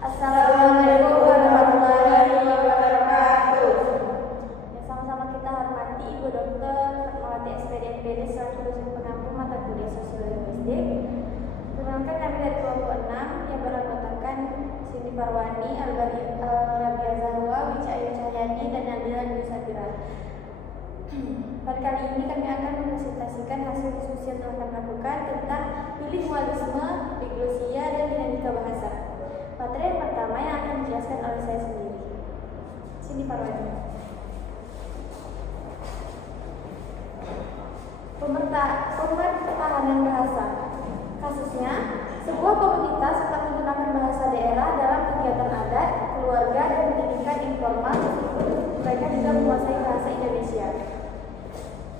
Assalamualaikum warahmatullahi wabarakatuh. Ya, sama-sama kita hormati Ibu Dr. Fatmawati SPD MPD selaku dosen pengampu mata kuliah sosial linguistik. Perkenalkan kami dari kelompok 6 yang beranggotakan Siti Farwani, Rabia Zahwa, Wica Ayu Cahyani, dan Nadila Dwi Safira. Pada kali ini kami akan mempresentasikan hasil diskusi yang telah kami lakukan tentang bilingualisme, diglosia, dan dinamika bahasa. Materi yang pertama yang akan dijelaskan oleh saya sendiri. Sini Farwani. Pertahanan bahasa. Kasusnya, sebuah komunitas tetap menggunakan bahasa daerah dalam kegiatan adat, keluarga, dan pendidikan informal meskipun mereka juga menguasai bahasa Indonesia.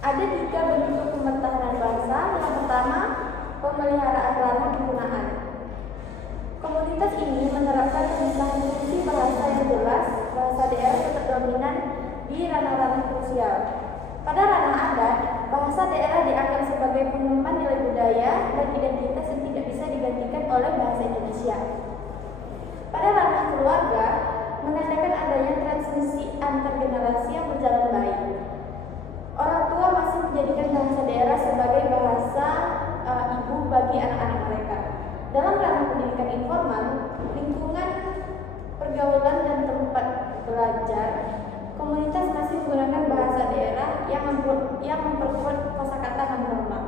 Ada 3 bentuk pembertahanan bahasa. Yang pertama, pemeliharaan ranah penggunaan. Komunitas ini menerapkan pemisahan fungsi bahasa yang jelas. Bahasa daerah tetap dominan di ranah-ranah krusial. Pada ranah adat, bahasa daerah dianggap sebagai pengemban nilai budaya dan identitas yang tidak bisa digantikan oleh bahasa Indonesia. Pada ranah keluarga, menandakan adanya transmisi antar generasi yang berjalan baik. Orang tua masih menjadikan bahasa daerah sebagai bahasa ibu bagi anak-anak mereka. Dalam ranah pendidikan informal, lingkungan pergaulan dan tempat belajar, komunitas masih menggunakan bahasa daerah yang memperkuat kosakata non-normal.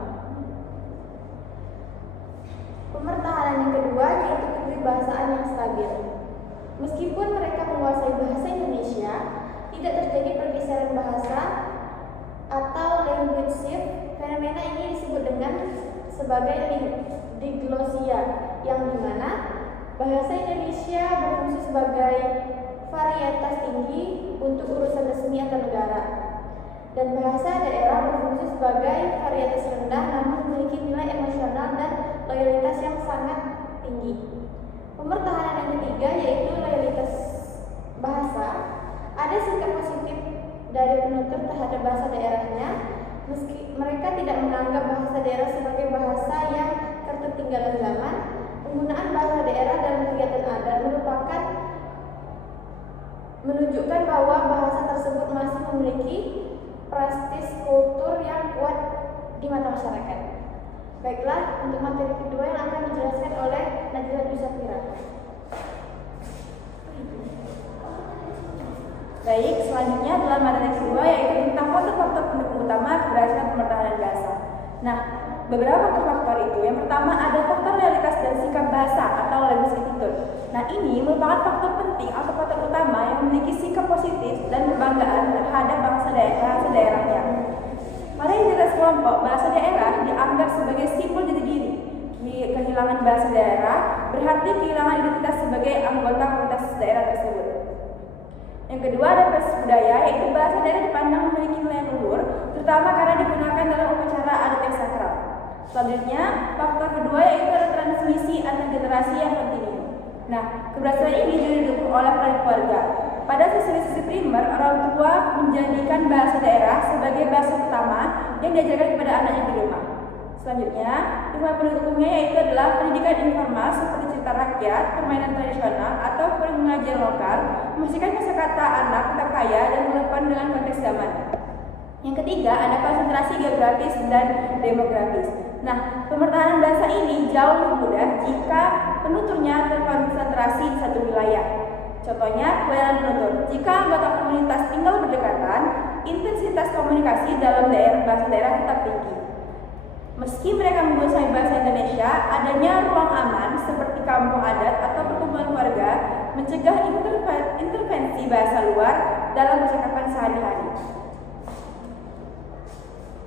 Pembertahanan yang kedua yaitu kepribahasaan yang stabil. Meskipun mereka menguasai bahasa Indonesia, tidak terjadi pergeseran bahasa atau language shift. Fenomena ini disebut dengan sebagai diglosia, yang dimana bahasa Indonesia berfungsi sebagai varietas tinggi untuk urusan resmi antar negara, dan bahasa daerah berfungsi sebagai varietas rendah namun memiliki nilai emosional dan loyalitas yang sangat tinggi. Pembertahanan yang ketiga yaitu loyalitas bahasa. Ada sikap positif dari penutur terhadap bahasa daerahnya, meski mereka tidak menganggap bahasa daerah sebagai bahasa yang ketertinggalan zaman. Penggunaan bahasa daerah dalam kegiatan adat menunjukkan bahwa bahasa tersebut masih memiliki prestis kultur yang kuat di mata masyarakat. Baiklah, untuk materi kedua yang akan dijelaskan oleh Nadila Dwi Safira. Baik, selanjutnya adalah materi kedua yaitu tentang faktor-faktor pendukung utama keberhasilan pembertahanan bahasa. Nah, beberapa faktor itu. Yang pertama ada faktor realitas dan sikap bahasa atau language attitude. Nah, ini merupakan faktor penting atau faktor utama yang memiliki sikap positif dan kebanggaan terhadap bahasa daerahnya. Pada identitas kelompok, bahasa daerah dianggap sebagai simbol jati diri. Kehilangan bahasa daerah berarti kehilangan identitas sebagai anggota komunitas daerah tersebut. Yang kedua ada basis budaya, yaitu bahasa daerah dipandang memiliki nilai luhur, terutama karena digunakan dalam upacara adat yang sakral. Selanjutnya, faktor kedua yaitu ada transmisi antar generasi yang kontinu. Nah, keberhasilan ini didukung oleh peran keluarga. Pada sisi primer, orang tua menjadikan bahasa daerah sebagai bahasa pertama yang diajarkan kepada anaknya di rumah. Selanjutnya, lingkungan pendukungnya yaitu adalah pendidikan informal seperti cerita rakyat, permainan tradisional, atau pengajian lokal, memastikan kosakata anak tetap kaya dan relevan dengan konteks zaman. Yang ketiga, ada konsentrasi geografis dan demografis. Nah, pembertahanan bahasa ini jauh lebih mudah jika penuturnya terkonsentrasi di satu wilayah. Contohnya, kebanyakan penutur. Jika anggota komunitas tinggal berdekatan, intensitas komunikasi dalam bahasa daerah tetap tinggi. Meski mereka menguasai bahasa Indonesia, adanya ruang aman seperti kampung adat atau perkumpulan keluarga mencegah intervensi bahasa luar dalam percakapan sehari-hari.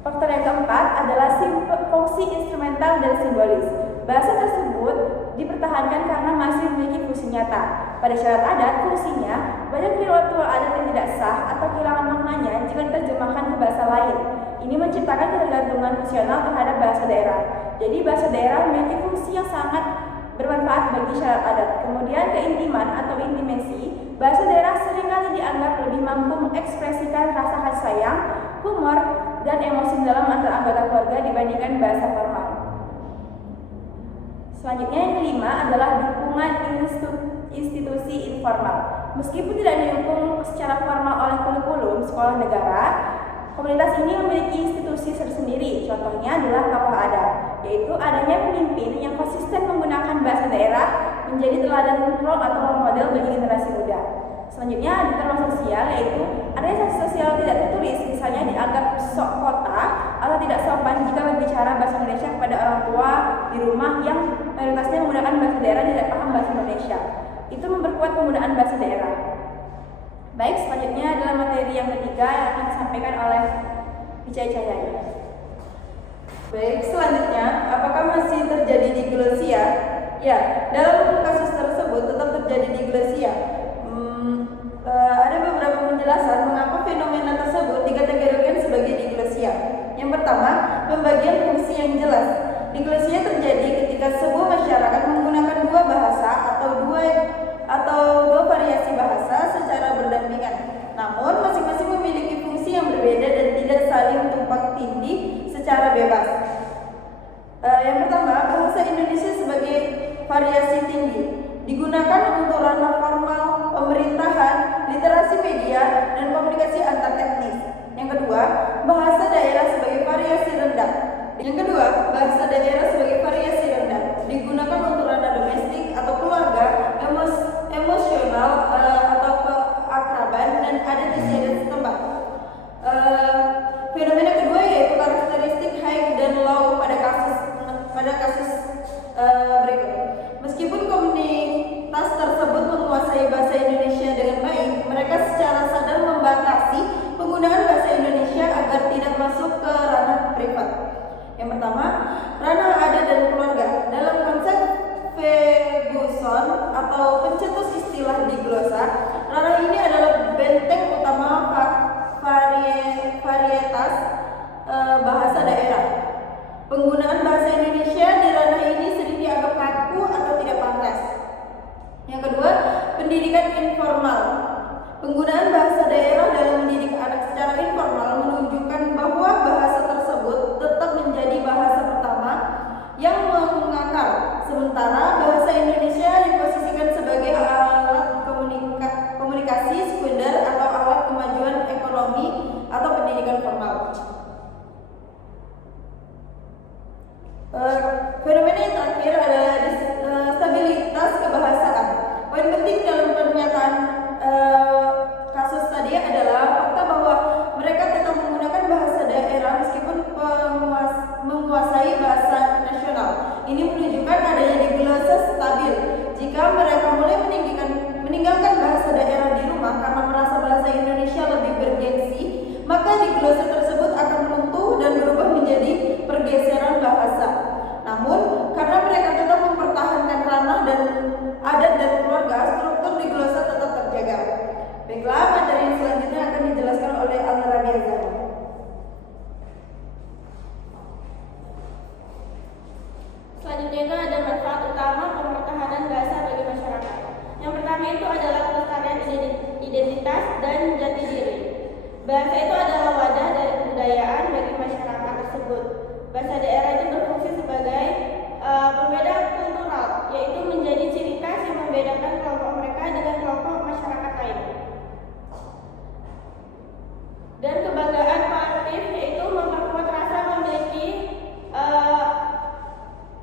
Faktor yang keempat adalah fungsi instrumental dan simbolis. Bahasa tersebut dipertahankan karena masih memiliki fungsi nyata. Pada syarat adat, fungsinya banyak ritual adat yang tidak sah atau kehilangan maknanya jika diterjemahkan ke bahasa lain. Ini menciptakan ketergantungan fungsional terhadap bahasa daerah. Jadi bahasa daerah memiliki fungsi yang sangat bermanfaat bagi syarat adat. Kemudian keintiman atau intimasi, bahasa daerah seringkali dianggap lebih mampu mengekspresikan rasa kasih sayang, humor, dan emosi dalam antar anggota keluarga dibandingkan bahasa formal. Selanjutnya yang kelima adalah dukungan institusi formal. Meskipun tidak didukung secara formal oleh kurikulum sekolah negara, komunitas ini memiliki institusi tersendiri. Contohnya adalah tokoh adat, yaitu adanya pemimpin yang konsisten menggunakan bahasa daerah menjadi teladan role atau role model bagi generasi muda. Selanjutnya ada norma sosial, yaitu adanya sanksi sosial tidak tertulis, misalnya dianggap sok kota atau tidak sopan jika berbicara bahasa Indonesia kepada orang tua di rumah yang mayoritasnya menggunakan bahasa daerah dan tidak paham bahasa Indonesia. Itu memperkuat penggunaan bahasa daerah. Baik, selanjutnya adalah materi yang ketiga yang akan disampaikan oleh Wijaya Cahyadi. Baik, selanjutnya, apakah masih terjadi diglosia? Ya, dalam kasus tersebut tetap terjadi diglosia. Ada beberapa penjelasan mengapa fenomena tersebut dikategorikan sebagai diglosia. Yang pertama, pembagian fungsi yang jelas. Diglosia terjadi ketika sebuah masyarakat menggunakan dua bahasa atau dua variasi bahasa secara berdampingan. Namun, masing-masing memiliki fungsi yang berbeda dan tidak saling tumpang tindih secara bebas. Yang pertama, bahasa Indonesia sebagai variasi tinggi digunakan untuk ranah formal, pemerintahan, literasi media, dan komunikasi antar etnis. Yang kedua, bahasa daerah sebagai variasi rendah. Digunakan untuk ranah domestik atau keluarga, emosional atau keakraban, dan adat istiadat setempat. Fenomena kedua yaitu karakteristik high dan low pada kasus berikut. Meskipun komunitas tersebut menguasai bahasa Indonesia dengan baik, mereka secara sadar membatasi penggunaan bahasa Indonesia agar tidak masuk ke ranah privat. Yang pertama, ranah adat dan keluarga. Dalam konsep Ferguson atau pencetus istilah diglosa, ranah ini adalah benteng utama varietas bahasa daerah. Penggunaan bahasa Indonesia di ranah ini sering dianggap kaku atau tidak pantas. Yang kedua, pendidikan informal. Penggunaan bahasa daerah dalam mendidik anak secara informal menunjukkan bahwa bahasa tersebut tetap menjadi bahasa pertama yang mengakar, sementara bahasa Indonesia diposisikan sebagai alat komunikasi sekunder atau alat kemajuan ekonomi atau pendidikan formal. Fenomena yang terakhir adalah stabilitas kebahasaan. Poin penting dalam pernyataan kasus tadi adalah fakta bahwa mereka tetap menggunakan bahasa daerah meskipun menguasai bahasa nasional. Ini menunjukkan adanya diglosa stabil. Jika mereka mulai meninggalkan bahasa daerah di rumah karena merasa bahasa Indonesia lebih bergengsi, maka diglosa tersebut akan runtuh dan berubah menjadi pergeseran bahasa. Namun, karena mereka tetap mempertahankan ranah dan adat dan keluarga, struktur diglosa tetap terjaga. Baiklah, materi yang selanjutnya akan dijelaskan oleh Al-Rabi'a Zahra. Selanjutnya itu ada manfaat utama pempertahanan bahasa bagi masyarakat. Yang pertama itu adalah pelestarian identitas dan jati diri. Bahasa itu adalah wadah dari kebudayaan bagi masyarakat tersebut. Bahasa daerah itu berfungsi sebagai pembeda kultural, yaitu menjadi ciri khas yang membedakan kelompok mereka dengan kelompok masyarakat lain. Dan kebanggaan kolektif, yaitu memperkuat rasa memiliki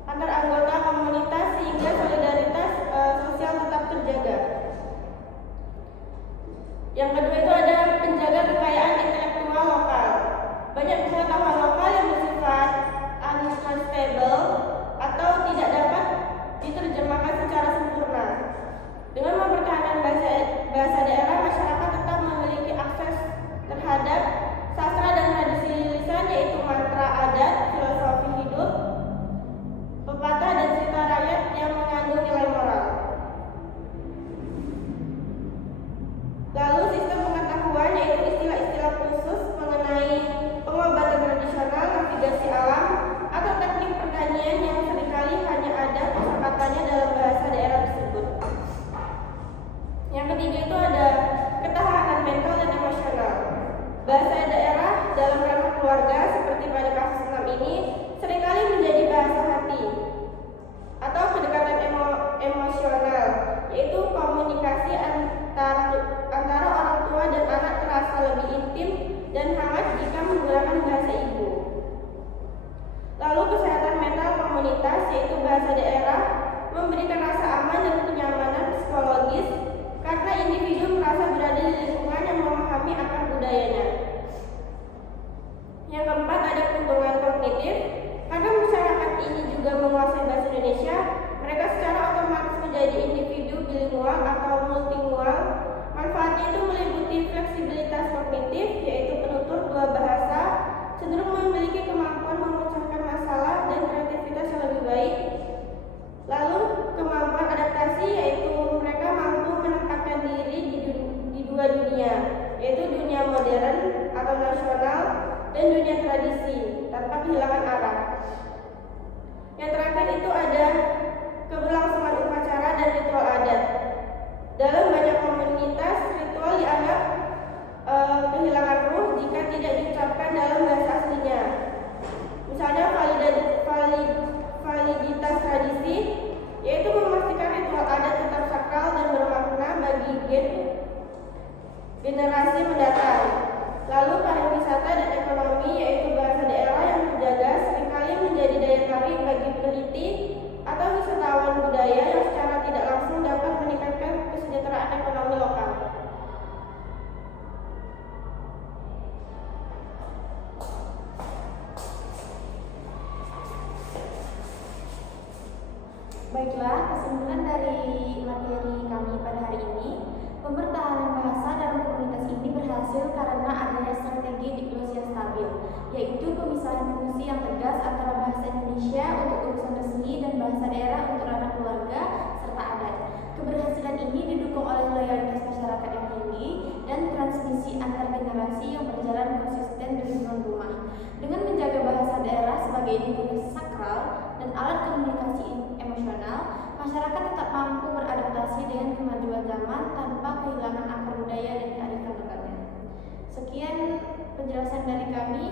antar anggota komunitas sehingga solidaritas sosial tetap terjaga. Yang kedua itu ada penjaga kekayaan intelektual lokal. Banyak pengetahuan lokal yang bersifat unstable atau tidak dapat diterjemahkan secara sempurna. Dengan mempertahankan terasa lebih intim dan hangat jika menggunakan bahasa ibu. Lalu kesehatan mental komunitas, yaitu bahasa daerah, memberikan rasa aman dan kenyamanan psikologis karena individu merasa berada di lingkungan yang memahami akan budayanya. Yang keempat, ada keuntungan kognitif. Karena masyarakat ini juga menguasai bahasa Indonesia, mereka secara otomatis menjadi individu bilingual atau multilingual. Manfaatnya itu meliputi fleksibilitas kognitif, yaitu penutur dua bahasa, cenderung memiliki kemampuan memecahkan masalah dan kreativitas yang lebih baik. Lalu kemampuan adaptasi, yaitu mereka mampu menempatkan diri di dua dunia, yaitu dunia modern atau nasional dan dunia tradisi tanpa kehilangan arah. Yang terakhir itu ada keberlangsungan upacara dan ritual adat. Dalam banyak komunitas, ritual dianggap kehilangan ruh jika tidak diucapkan dalam bahasa aslinya. Misalnya validitas tradisi, yaitu memastikan ritual adat tetap sakral dan bermakna bagi generasi mendatang. Lalu pariwisata dan ekonomi, yaitu bahasa daerah yang terjaga seringkali menjadi daya tarik bagi peneliti atau wisatawan budaya yang secara tidak langsung dapat meningkatkan kesejahteraan ekonomi lokal. Baiklah, kesimpulan dari materi kami pada hari ini, pempertahanan bahasa dalam komunitas ini berhasil karena adanya strategi diglossia stabil, yaitu pemisahan fungsi yang tegas antara bahasa Indonesia untuk urusan resmi dan bahasa daerah untuk ranah keluarga serta adat. Keberhasilan ini didukung oleh loyalitas masyarakat yang tinggi dan transmisi antar generasi yang berjalan konsisten di lingkungan rumah. Dengan menjaga bahasa daerah sebagai identitas sakral dan alat komunikasi emosional, masyarakat tetap mampu beradaptasi dengan kemajuan zaman tanpa kehilangan akar budaya dan kearifan lokalnya. Sekian penjelasan dari kami.